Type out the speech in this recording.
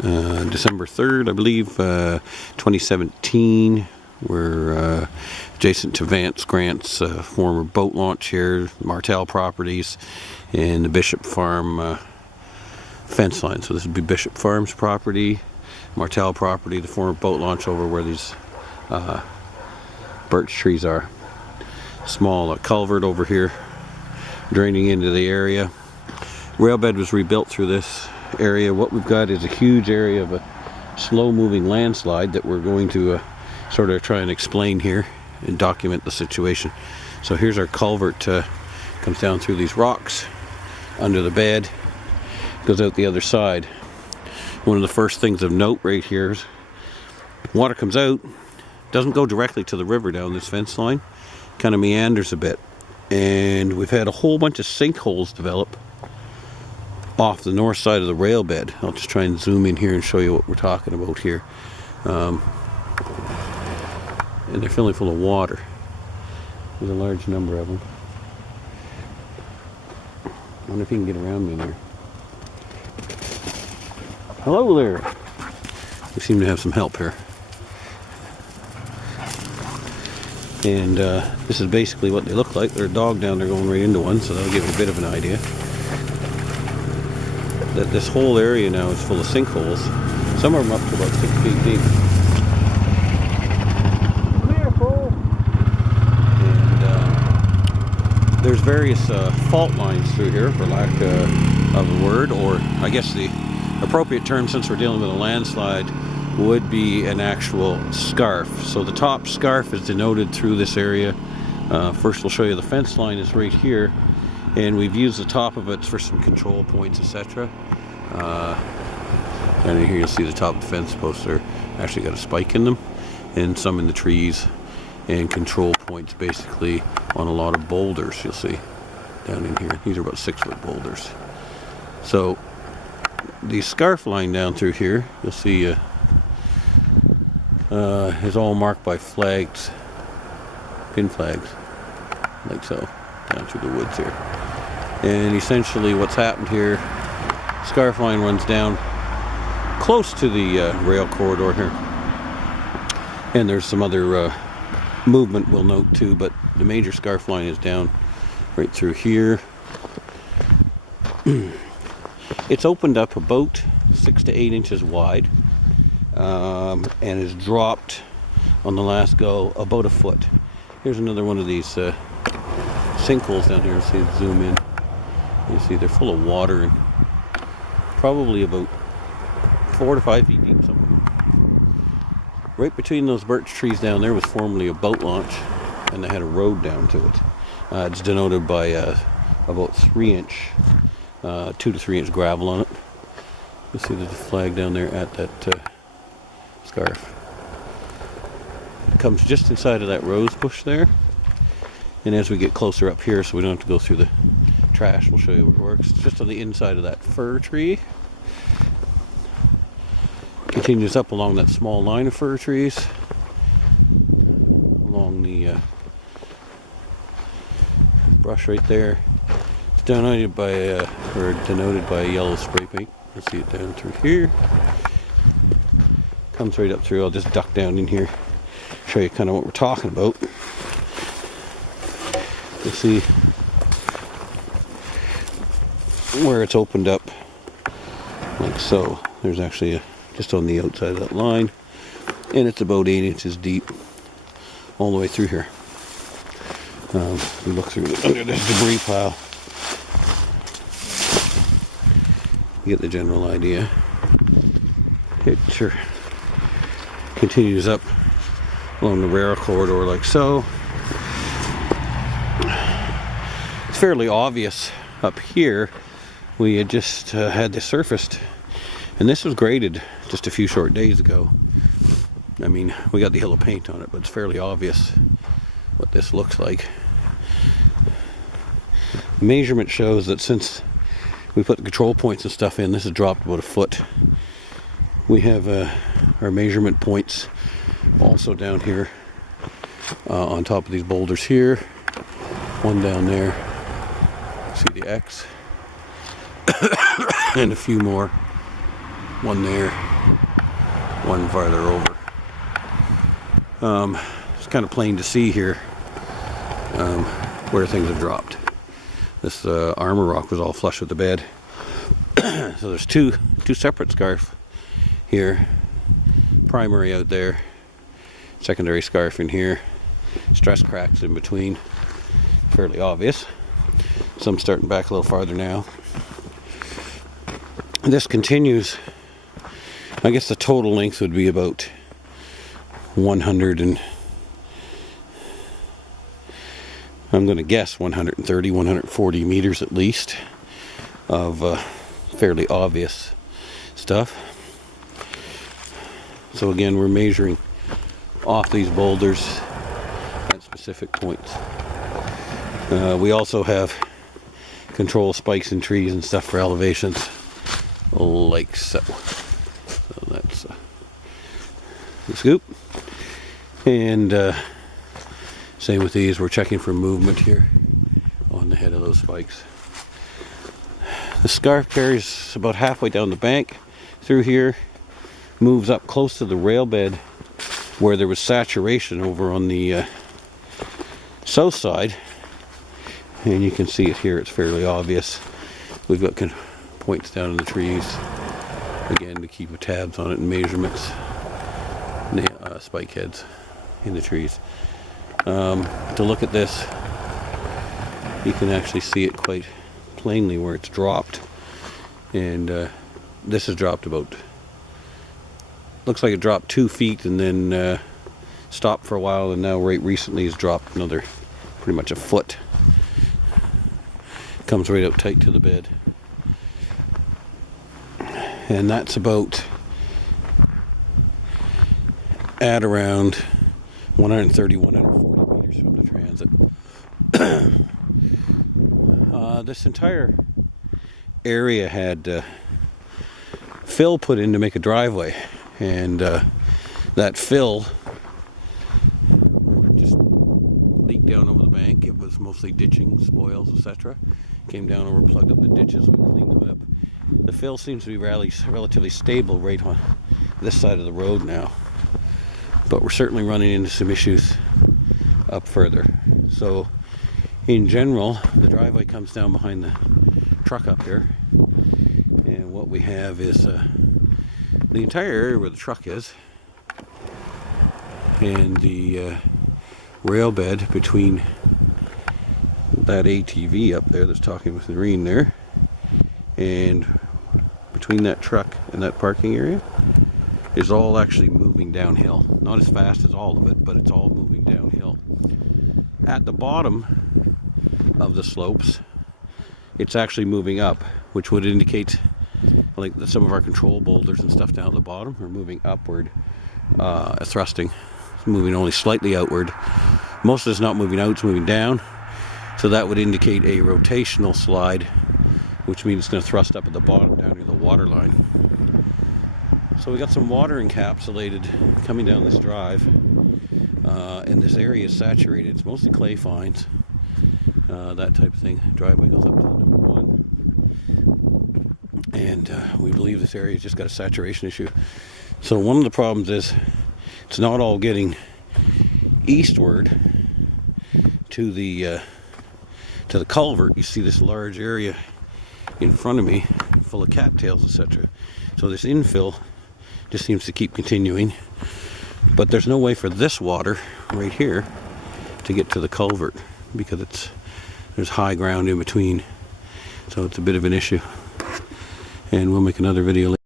December 3rd, I believe, 2017. We're adjacent to Vance Grant's former boat launch here, Martel Properties, and the Bishop Farm fence line. So this would be Bishop Farm's property, Martel property, the former boat launch over where these birch trees are. Small culvert over here draining into the area. Railbed was rebuilt through this area. What we've got is a huge area of a slow moving landslide that we're going to sort of try and explain here and document the situation. So here's our culvert, comes down through these rocks under the bed, goes out the other side. One of the first things of note right here is water comes out, doesn't go directly to the river down this fence line, kind of meanders a bit, and we've had a whole bunch of sinkholes develop off the north side of the rail bed. I'll just try and zoom in here and show you what we're talking about here. And they're filling full of water. There's a large number of them. I wonder if you can get around me there. Hello there. We seem to have some help here. And this is basically what they look like. There's a dog down there going right into one, so that'll give you a bit of an idea. That this whole area now is full of sinkholes. Some of them up to about 6 feet deep. And there's various fault lines through here, for lack of a word, or I guess the appropriate term, since we're dealing with a landslide, would be an actual scarf. So the top scarf is denoted through this area. First we'll show you the fence line is right here, and we've used the top of it for some control points, etc. And here you'll see the top of the fence posts are actually got a spike in them, and some in the trees, and control points basically on a lot of boulders you'll see down in here. These are about 6-foot boulders. So the scarf line down through here, you'll see is all marked by flags, pin flags, like so, down through the woods here. And essentially what's happened here, scarf line runs down close to the rail corridor here. And there's some other movement we'll note too, but the major scarf line is down right through here. It's opened up about 6 to 8 inches wide, and is dropped on the last go about a foot. Here's another one of these sinkholes down here. See, zoom in. You see they're full of water and probably about 4 to 5 feet deep somewhere. Right between those birch trees down there was formerly a boat launch, and they had a road down to it. It's denoted by about 3-inch, 2 to 3 inch gravel on it. You see there's a flag down there at that scarf. It comes just inside of that rose bush there, and as we get closer up here, so we don't have to go through the trash, we'll show you where it works. It's just on the inside of that fir tree. Continues up along that small line of fir trees, along the brush right there. It's denoted by a yellow spray paint. You'll see it down through here. Comes right up through. I'll just duck down in here, show you kind of what we're talking about. You'll see where it's opened up like so. There's actually just on the outside of that line, and it's about 8 inches deep all the way through here. We look through under this debris pile, you get the general idea. Picture continues up along the rail corridor like so. It's fairly obvious up here. We had just had this surfaced, and this was graded just a few short days ago. I mean, we got the yellow paint on it, but it's fairly obvious what this looks like. The measurement shows that since we put the control points and stuff in, this has dropped about a foot. We have our measurement points also down here on top of these boulders here. One down there, see the X, and a few more. One there, one farther over. It's kind of plain to see here where things have dropped. This armor rock was all flush with the bed. So there's two separate scarf here. Primary out there, secondary scarf in here, stress cracks in between, fairly obvious. Some starting back a little farther now. This continues. I guess the total length would be about 100 and I'm going to guess 130, 140 meters at least of fairly obvious stuff. So again, we're measuring off these boulders at specific points. We also have control spikes in trees and stuff for elevations, like so. So that's the scoop. And same with these, we're checking for movement here on the head of those spikes. The scarf carries about halfway down the bank through here, moves up close to the rail bed where there was saturation over on the south side. And you can see it here, it's fairly obvious. We've got points down in the trees, again to keep tabs on it and measurements, spike heads in the trees. To look at this, you can actually see it quite plainly where it's dropped. And this has dropped about, looks like it dropped 2 feet and then stopped for a while, and now right recently has dropped another pretty much a foot. Comes right up tight to the bed. And that's about at around 130, 140 meters from the transit. This entire area had fill put in to make a driveway, and that fill just leaked down over the bank. It was mostly ditching, spoils, etc. Came down over, plugged up the ditches, we cleaned them up. The fill seems to be relatively stable right on this side of the road now, but we're certainly running into some issues up further. So in general, the driveway comes down behind the truck up here, and what we have is the entire area where the truck is and the rail bed between that ATV up there that's talking with Noreen there, and between that truck and that parking area is all actually moving downhill. Not as fast as all of it, but it's all moving downhill. At the bottom of the slopes, it's actually moving up, which would indicate like some of our control boulders and stuff down at the bottom are moving upward, thrusting. It's moving only slightly outward. Most of it's not moving out, it's moving down. So that would indicate a rotational slide, which means it's going to thrust up at the bottom down near the water line. So we got some water encapsulated coming down this drive, and this area is saturated. It's mostly clay fines, that type of thing. Driveway goes up to the number 1, and we believe this area has just got a saturation issue. So one of the problems is it's not all getting eastward to the culvert. You see this large area in front of me full of cattails, etc. So this infill just seems to keep continuing, but there's no way for this water right here to get to the culvert because there's high ground in between, so it's a bit of an issue, and we'll make another video later.